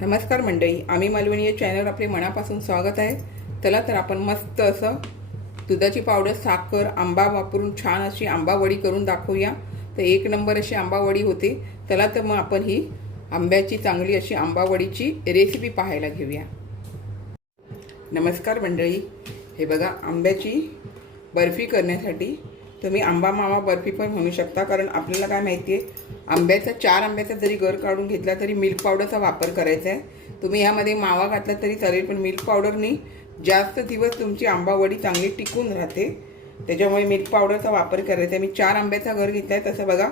नमस्कार मंडळी, आम्ही मालवणी या चॅनल आपले मनापासून स्वागत आहे। चला तर आपण मस्त असं दुधाची पावडर, साखर, आंबा वापरून छान अशी आंबा वडी करून दाखवूया। तर एक नंबर अशी आंबा वडी होते। चला तर मग आपण ही आंब्याची चांगली अशी आंबा वडीची रेसिपी पाहायला घेऊया। नमस्कार मंडळी, हे बघा आंब्याची बर्फी करण्यासाठी तुम्ही आंबा मावा बर्फी पण म्हणू शकता, कारण आपल्याला काय माहिती आहे, चार आंब्याचा जरी गर काढून घेतला तरी मिल्क पावडरचा वापर करायचा आहे। तुम्ही यामध्ये मावा घातला तरी चालेल, पण मिल्क पावडरनी जास्त दिवस तुमची आंबा वडी चांगली टिकून राहते, त्याच्यामुळे मिल्क पावडरचा वापर करायचा आहे। मी 4 आंब्याचा गर घेतला आहे। तसं बघा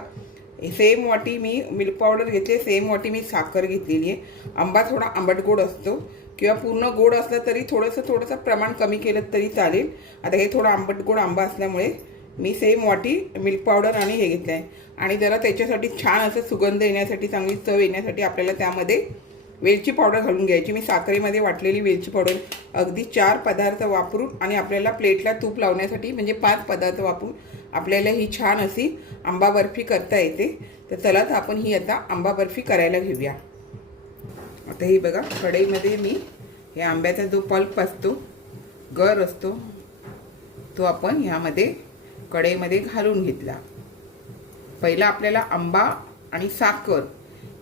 सेम वाटी मी मिल्क पावडर घेतली, सेम वाटी मी साखर घेतलेली आहे। आंबा थोडा आंबट गोड असतो किंवा पूर्ण गोड असलं तरी थोडंसं प्रमाण कमी केलं तरी चालेल। आता हे थोडा आंबट गोड आंबा असल्यामुळे मी सेम वाटी मिल्क पावडर आणि हे घेतलं आहे। आणि जरा त्याच्यासाठी छान असं सुगंध येण्यासाठी, चांगली चव येण्यासाठी आपल्याला त्यामध्ये वेलची पावडर घालून घ्यायची। मी साखरेमध्ये वाटलेली वेलची पावडर अगदी 4 पदार्थ वापरून, आणि आपल्याला प्लेटला तूप लावण्यासाठी म्हणजे 5 पदार्थ वापरून आपल्याला ही छान अशी आंबा बर्फी करता येते। तर चला तर आपण ही आता आंबा बर्फी करायला घेऊया। आता हे बघा कढईमध्ये मी हे आंब्याचा जो पल्प असतो, गर असतो, तो आपण ह्यामध्ये कढईमध्ये घालून घेतला। पहिला आपल्याला आंबा आणि साखर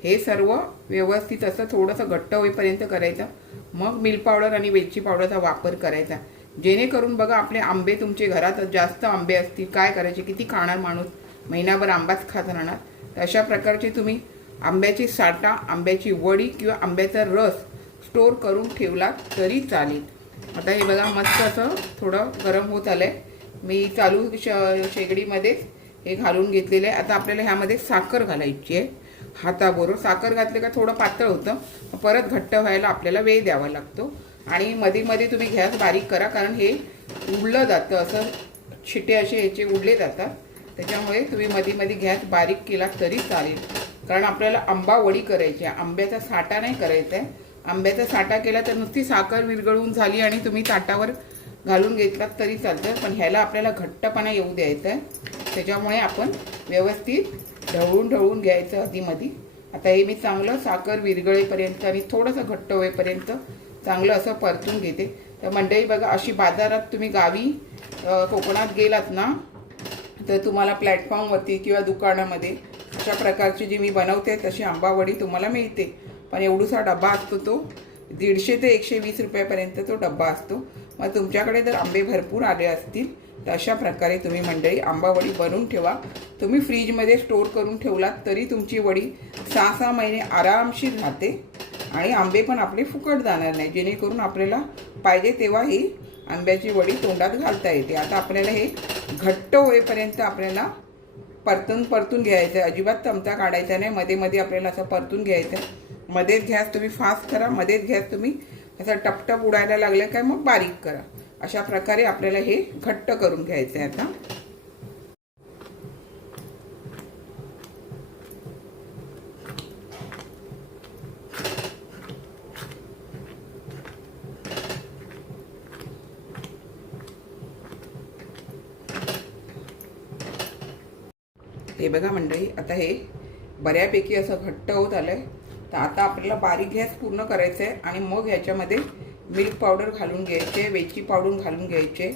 हे सर्व व्यवस्थित असं थोडंसं घट्ट होईपर्यंत करायचं। मग मिल्क पावडर आणि वेलची पावडरचा वापर करायचा, जेणेकरून बघा आपले आंबे, तुमचे घरात जास्त आंबे असतील, काय करायचे, किती खाणार माणूस, महिनाभर आंबाच खात राहणार। तर अशा प्रकारचे तुम्ही आंब्याची साठा, आंब्याची वडी किंवा आंब्याचा रस स्टोर करून ठेवला तरी चालेल। आता हे बघा मस्त असं थोडं गरम होत आलं आहे। मी चालू शेगडीमध्येच हे घालून घेतलेलं आहे। आता आपल्याला ह्यामध्ये साखर घालायची आहे हाताबरोबर। साखर घातले का थोडं पातळ होतं, परत घट्ट व्हायला आपल्याला वेळ द्यावा लागतो। आणि मध्ये मध्ये तुम्ही गॅस बारीक करा, कारण हे उडलं जातं, असं छिटे असे ह्याचे उडले जातात, त्याच्यामुळे तुम्ही मध्ये मध्ये गॅस बारीक केला तरी चालेल। कारण आपल्याला आंबा वडी करायची आहे, आंब्याचा साठा नाही करायचा आहे। आंब्याचा साठा केला तर नुसती साखर विरघळून झाली आणि तुम्ही ताटावर घालून घेतलात तरी चालतं, पण ह्याला आपल्याला घट्टपणा येऊ द्यायचा आहे, त्याच्यामुळे आपण व्यवस्थित ढवळून घ्यायचं आधीमध्ये। आता हे मी चांगलं साखर विरघळेपर्यंत आणि थोडंसं घट्ट होईपर्यंत चांगलं असं परतून घेते। तर मंडळी बघा, अशी बाजारात तुम्ही गावी कोकणात गेलात ना, तर तुम्हाला प्लॅटफॉर्मवरती किंवा दुकानामध्ये अशा प्रकारची जी मी बनवते तशी आंबावडी तुम्हाला मिळते। पण एवढूसा डब्बा असतो, तो 150 ते 120 रुपयापर्यंत तो डब्बा असतो। मग तुमच्याकडे जर आंबे भरपूर आले असतील तर अशा प्रकारे तुम्ही मंडळी आंबावडी बनवून ठेवा। तुम्ही फ्रीजमध्ये स्टोर करून ठेवलात तरी तुमची वडी 6-6 महिने आरामशीर राहते, आणि आंबे पण आपले फुकट जाणार नाही, जेणेकरून आपल्याला पाहिजे तेव्हा ही आंब्याची वडी तोंडात घालता येते। आता आपल्याला हे घट्ट होईपर्यंत आपल्याला परतून घ्यायचं आहे, अजिबात चमचा काढायचा नाही, मध्ये मध्ये आपल्याला असं परतून घ्यायचं आहे। मध्येच गॅस तुम्ही फास्ट करा, मध्येच गॅस तुम्ही असं टपटप उडायला लागले काय मग बारीक करा। अशा प्रकारे आपल्याला हे घट्ट करून घ्यायचं आहे। आता हे बघा मंडळी, आता हे बऱ्यापैकी असं घट्ट होत आलंय। तर आता आपल्याला बारीक गॅस पूर्ण करायचं आहे, आणि मग ह्याच्यामध्ये मिल्क पावडर घालून घ्यायचे, वेलची पावडर घालून घ्यायचे,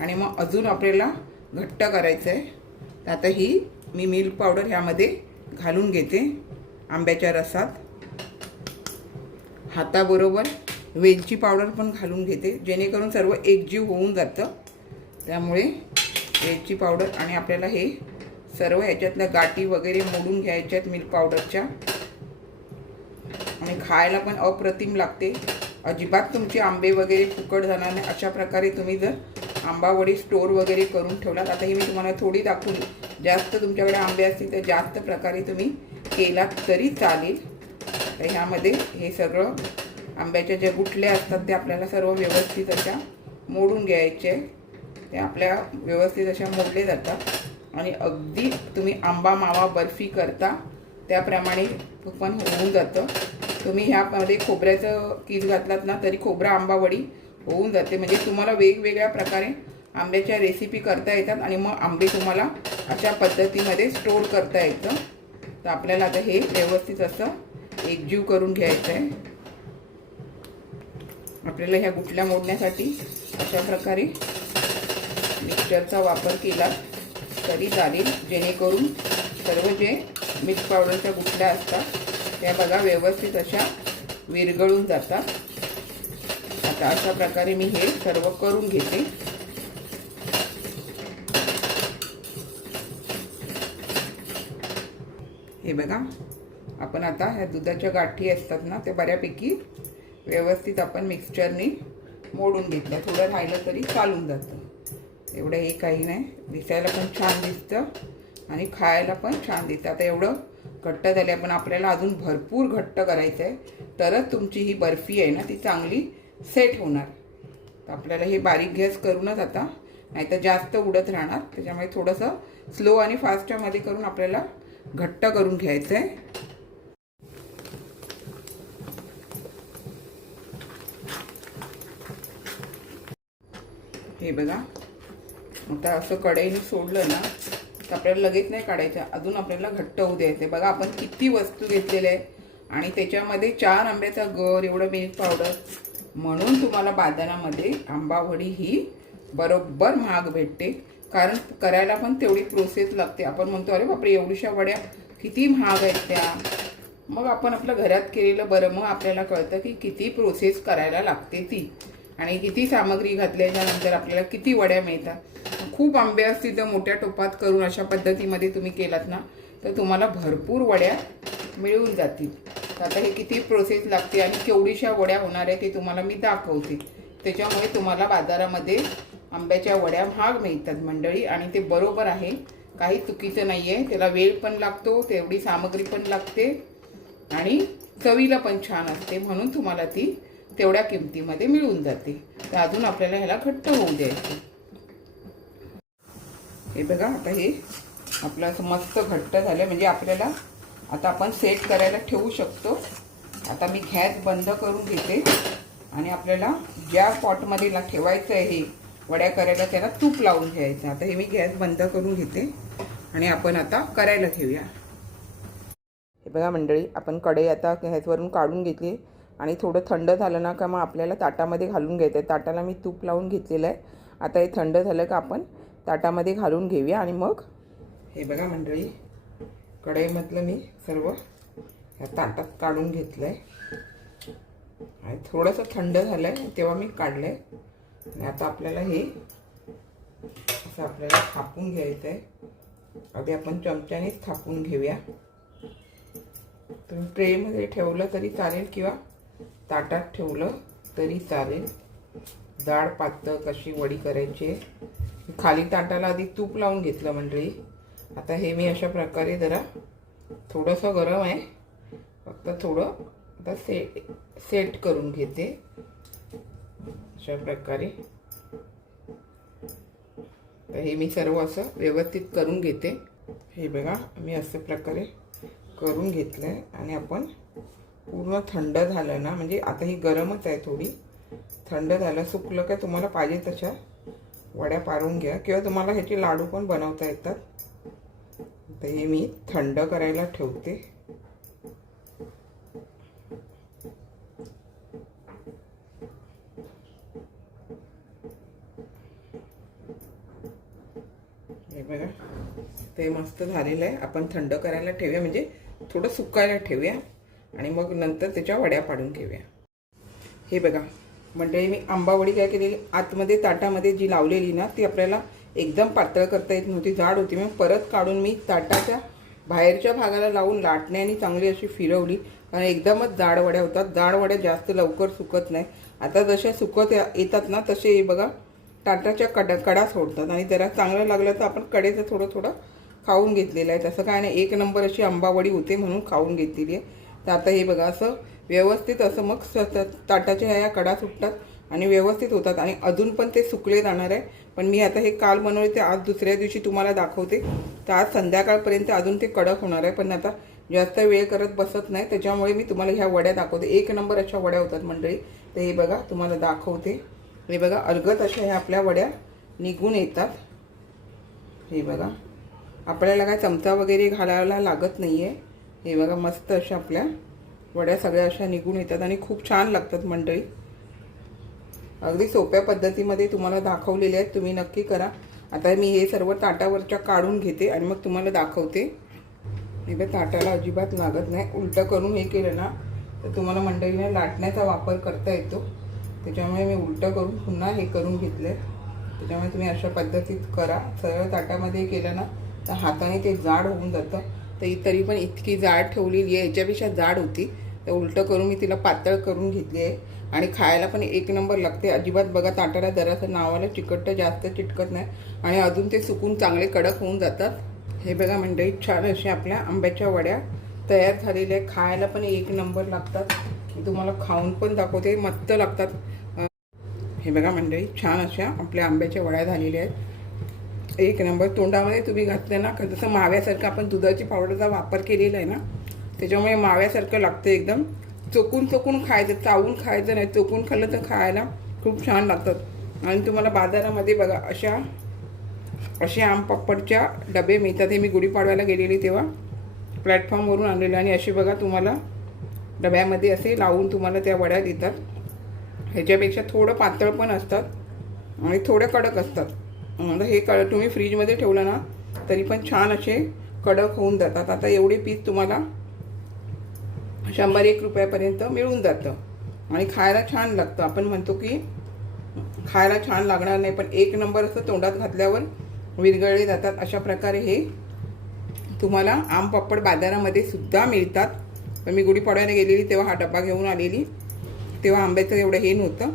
आणि मग अजून आपल्याला घट्ट करायचं आहे। तर आता ही मी मिल्क पावडर ह्यामध्ये घालून घेते आंब्याच्या रसात, हाताबरोबर वेलची पावडर पण घालून घेते, जेणेकरून सर्व एकजीव होऊन जातं। त्यामुळे वेलची पावडर, आणि आपल्याला हे सर्व ह्याच्यातल्या गाठी वगैरे मोडून घ्यायच्यात मिल्क पावडरच्या, आणि खायला पण अप्रतिम लागते, अजिबात तुमचे आंबे वगैरे फुकट जाणार नाही। अशा प्रकारे तुम्ही जर आंबावडी स्टोर वगैरे करून ठेवलात, आता ही मी तुम्हाला थोडी दाखवली, जास्त तुमच्याकडे आंबे असतील तर जास्त प्रकारे तुम्ही केलात तरी चालेल। तर ह्यामध्ये हे सगळं आंब्याच्या ज्या गुठल्या असतात ते आपल्याला सर्व व्यवस्थित अशा मोडून घ्यायचे, ते आपल्या व्यवस्थित अशा मोडले जातात, आणि अगदी तुम्ही आंबा मावा बर्फी करता त्याप्रमाणे पण होऊन जातं। तुम्ही ह्यामध्ये खोबऱ्याचं कीस घातलात ना तरी खोबरा आंबा वडी होऊन जाते। म्हणजे तुम्हाला वेगवेगळ्या प्रकारे आंब्याच्या रेसिपी करता येतात, आणि मग आंबे तुम्हाला अशा पद्धतीमध्ये स्टोर करता येतं। तर आपल्याला आता हे व्यवस्थित असं एकजीव करून घ्यायचं आहे। आपल्याला ह्या गुठल्या मोडण्यासाठी अशा प्रकारे मिक्सरचा वापर केला तरी चालेल, जेणेकरून सर्व जे मिल्क पावडरच्या गुठल्या असतात त्या बघा व्यवस्थित अशा विरघळून जातात. आता अशा प्रकारे मी हे सर्व करून घेते. हे बघा, आपण आता ह्या दुधाच्या गाठी असतात ना त्या बऱ्यापैकी व्यवस्थित आपण मिक्सचरने मोडून घेतल्या. थोडं राहिलं तरी चालून जातं. एवढं हे काही नाही, दिसायला पण छान दिसतं आणि खायला पण छान दिसतं. आता एवढं घट्ट झालं, पण आपल्याला अजून भरपूर घट्ट करायचं आहे, तरच तुमची ही बर्फी आहे ना ती चांगली सेट होणार. तर आपल्याला हे बारीक गॅस करूनच आता, नाहीतर जास्त उडत राहणार. त्याच्यामुळे थोडंसं स्लो आणि फास्टमध्ये करून आपल्याला घट्ट करून घ्यायचं आहे. हे बघा, आता असं कढईने सोडलं ना तर आपल्याला लगेच नाही काढायचं, अजून आपल्याला घट्ट होऊ द्यायचं. बघा आपण किती वस्तू घेतलेल्या आहे आणि त्याच्यामध्ये 4 आंब्याचा गर, एवढं मिल्क पावडर. म्हणून तुम्हाला बाजारामध्ये आंबावडी ही बरोबर महाग भेटते, कारण करायला पण तेवढी प्रोसेस लागते. आपण म्हणतो अरे बापरे एवढ्याशा वड्या किती महाग आहेत त्या. मग आपण आपल्या घरात केलेलं बरं. मग आपल्याला कळतं की किती प्रोसेस करायला लागते ती, आणि किती सामग्री घातल्याच्यानंतर आपल्याला किती वड्या मिळतात. खूप आंबे असतील तर मोठ्या टोपात करून अशा पद्धतीमध्ये तुम्ही केलात ना तर तुम्हाला भरपूर वड्या मिळून जातील. तर आता हे किती प्रोसेस लागते आणि केवढीशा वड्या होणार आहे ते तुम्हाला मी दाखवते. त्याच्यामुळे तुम्हाला बाजारामध्ये आंब्याच्या वड्या महाग मिळतात मंडळी, आणि ते बरोबर आहे, काही चुकीचं नाही आहे. त्याला वेळ पण लागतो, तेवढी सामग्री पण लागते आणि चवीला पण छान असते, म्हणून तुम्हाला ती तेवढ्या किमतीमध्ये मिळून जाते. तर अजून आपल्याला ह्याला घट्ट होऊ द्यायचं. हे बघा, आता हे आपलं असं मस्त घट्ट झालं, म्हणजे आपल्याला आता आपण सेट करायला ठेवू शकतो. आता मी गॅस बंद करून घेते आणि आपल्याला ज्या पॉटमध्ये ठेवायचं आहे हे वड्या करायला त्याला तूप लावून घ्यायचं. आता हे मी गॅस बंद करून घेते आणि आपण आता करायला ठेवूया. हे बघा मंडळी, आपण कढई आता गॅसवरून काढून घेतली आणि थोडं थंड झालं ना का मग आपल्याला ताटामध्ये घालून घ्यायचं आहे. ताटाला मी तूप लावून घेतलेलं आहे. आता हे थंड झालं का आपण ताटामध्ये घालून घेऊया आणि मग हे बघा मंडळी, कढईमधलं मी सर्व ह्या ताटात काढून घेतलं आहे आणि थोडंसं थंड झालं आहे तेव्हा मी काढलं आहे. आणि आता आपल्याला हे असं आपल्याला थापून घ्यायचं आहे. आधी आपण चमच्यानेच थापून घेऊया. तुम्ही ट्रेमध्ये ठेवलं तरी चालेल किंवा ताटात ठेवलं तरी चालेल. जाड पातळ कशी वडी करायची. खाली ताटाला आधी तूप लावून घेतलं मंडळी. आता हे मी अशा प्रकारे जरा थोडंसं गरम आहे, फक्त थोडं आता सेट करून घेते अशा प्रकारे. तर हे मी सर्व असं व्यवस्थित करून घेते. हे बघा, मी असं प्रकारे करून घेतलं आहे आणि आपण पूर्ण थंड झालं ना, म्हणजे आता ही गरमच आहे थोडी, थंड झालं सुकलं का तुम्हाला पाहिजे तशा वड्या पारून घ्या किंवा तुम्हाला ह्याचे लाडू पण बनवता येतात. तर हे मी थंड करायला ठेवते. हे बघा, ते मस्त झालेलं आहे. आपण थंड करायला ठेवूया, म्हणजे थोडं सुकायला ठेवूया आणि मग नंतर त्याच्या वड्या पाडून घेऊया. हे बघा मंडळी, मी आंबावडी काय केलेली, आतमध्ये ताटामध्ये जी लावलेली ना ती आपल्याला एकदम पातळ करता येत नव्हती, जाड होती. मग परत काढून मी ताटाच्या बाहेरच्या भागाला लावून लाटण्याने चांगली अशी फिरवली, कारण एकदमच जाड वड्या होतात. जाड वड्या जास्त लवकर सुकत नाही. आता जशा सुकत येतात ना तसे हे बघा ताटाच्या कडा सोडतात, आणि जरा चांगलं लागलं तर आपण कडेचं थोडं थोडं खाऊन घेतलेलं आहे. तसं काय नाही, 1 नंबर अशी आंबावडी होते म्हणून खाऊन घेतलेली आहे. तर आता हे बघा असं व्यवस्थित असं मग ताटाच्या ह्या कडा सुटतात आणि व्यवस्थित होतात, आणि अजून पण ते सुकले जाणार आहे. पण मी आता हे काल बनवले ते आज दुसऱ्या दिवशी तुम्हाला दाखवते. तर आज संध्याकाळपर्यंत अजून ते कडक होणार आहे. पण आता जास्त वेळ करत बसत नाही, त्याच्यामुळे मी तुम्हाला ह्या वड्या दाखवते. 1 नंबर अशा वड्या होतात मंडळी. तर हे बघा तुम्हाला दाखवते. हे बघा अलगद अशा ह्या आपल्या वड्या निघून येतात. हे बघा, आपल्याला काय चमचा वगैरे घालायला लागत नाही आहे. हे बघा मस्त अशा आपल्या वड्या सगळ्या अशा निघून येतात आणि खूप छान लागतात मंडळी. अगदी सोप्या पद्धतीमध्ये तुम्हाला दाखवलेले आहेत, तुम्ही नक्की करा. आता मी हे सर्व ताटावरच्या काढून घेते आणि मग तुम्हाला दाखवते. हे बघ, ताटाला अजिबात लागत नाही. उलटं करून हे केलं ना तर तुम्हाला मंडळीने लाटण्याचा वापर करता येतो. त्याच्यामुळे मी उलटं करून पुन्हा हे करून घेतलं. त्याच्यामुळे तुम्ही अशा पद्धतीत करा. सरळ ताटामध्ये केलं ना तर हाताने ते जाड होऊन जातं. तर तरी पण इतकी जाड ठेवलेली आहे, याच्यापेक्षा जाड होती, तर उलटं करून मी तिला पातळ करून घेतली आहे. आणि खायला पण एक नंबर लागते. अजिबात बघा ताटाला जरासं नावाला चिकटतं, जास्त चिटकत नाही आणि अजून ते सुकून चांगले कडक होऊन जातात. हे बघा मंडळी, छान अशा आपल्या आंब्याच्या वड्या तयार झालेल्या आहे. खायला पण एक नंबर लागतात. मी तुम्हाला खाऊन पण दाखवते, मस्त लागतात. हे बघा मंडळी, छान अशा आपल्या आंब्याच्या वड्या झालेल्या आहेत. एक नंबर. तोंडामध्ये तुम्ही घातलं ना, जसं माव्यासारखं आपण दुधाची पावडरचा वापर केलेला आहे ना, त्याच्यामुळे माव्यासारखं लागतं एकदम. चोकून चोकून खायचं, चावून खायचं नाही. चोकून खाल्लं तर खायला खूप छान लागतात. आणि तुम्हाला बाजारामध्ये बघा असे आम पापडच्या डबे मिळतात. हे मी गुढीपाडव्याला गेलेली तेव्हा प्लॅटफॉर्मवरून आणलेले. आणि असे बघा तुम्हाला डब्यामध्ये असे लावून तुम्हाला त्या वड्या देतात. ह्याच्यापेक्षा थोडं पातळ पण असतात आणि थोडे कडक असतात. हे तुम्ही फ्रीजमध्ये ठेवलं ना तरी पण छान असे कडक होऊन जातात. आता एवढे पीस तुम्हाला 100-1 रुपयापर्यंत मिळून जातं आणि खायला छान लागतं. आपण म्हणतो की खायला छान लागणार नाही, पण एक नंबर असं तोंडात घातल्यावर विरघळले जातात. अशा प्रकारे हे तुम्हाला आम पापड बाजारामध्ये सुद्धा मिळतात. पण मी गुढीपाडव्याला गेलेली तेव्हा हा डबा घेऊन आलेली. तेव्हा आंब्याचं एवढं हे नव्हतं.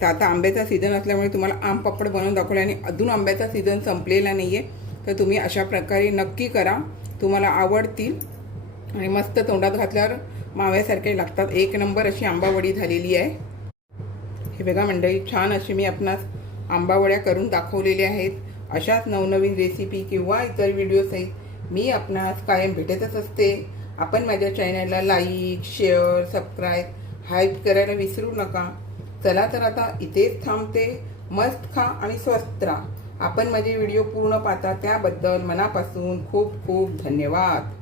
तर आता आंब्याचा सीझन असल्यामुळे तुम्हाला आम पापड बनवून दाखवले. आणि अजून आंब्याचा सीझन संपलेला नाही आहे, तर तुम्ही अशा प्रकारे नक्की करा. तुम्हाला आवडतील आणि मस्त तोंडात घातल्यावर माव्यासारखे लागतात. एक नंबर अशी आंबावडी झालेली आहे. हे बघा मंडळी, छान अशी मी आपणास आंबावड्या करून दाखवलेल्या आहेत. अशाच नवनवीन रेसिपी किंवा इतर व्हिडिओसहित मी आपणास कायम भेटतच असते. आपण माझ्या चॅनलला लाईक, शेअर, सबस्क्राईब, हाईप करायला विसरू नका. चला तर आता इथेच थांबते. मस्त खा आणि स्वस्त राहा. आपण माझे व्हिडिओ पूर्ण पाहता त्याबद्दल मनापासून खूप खूप धन्यवाद.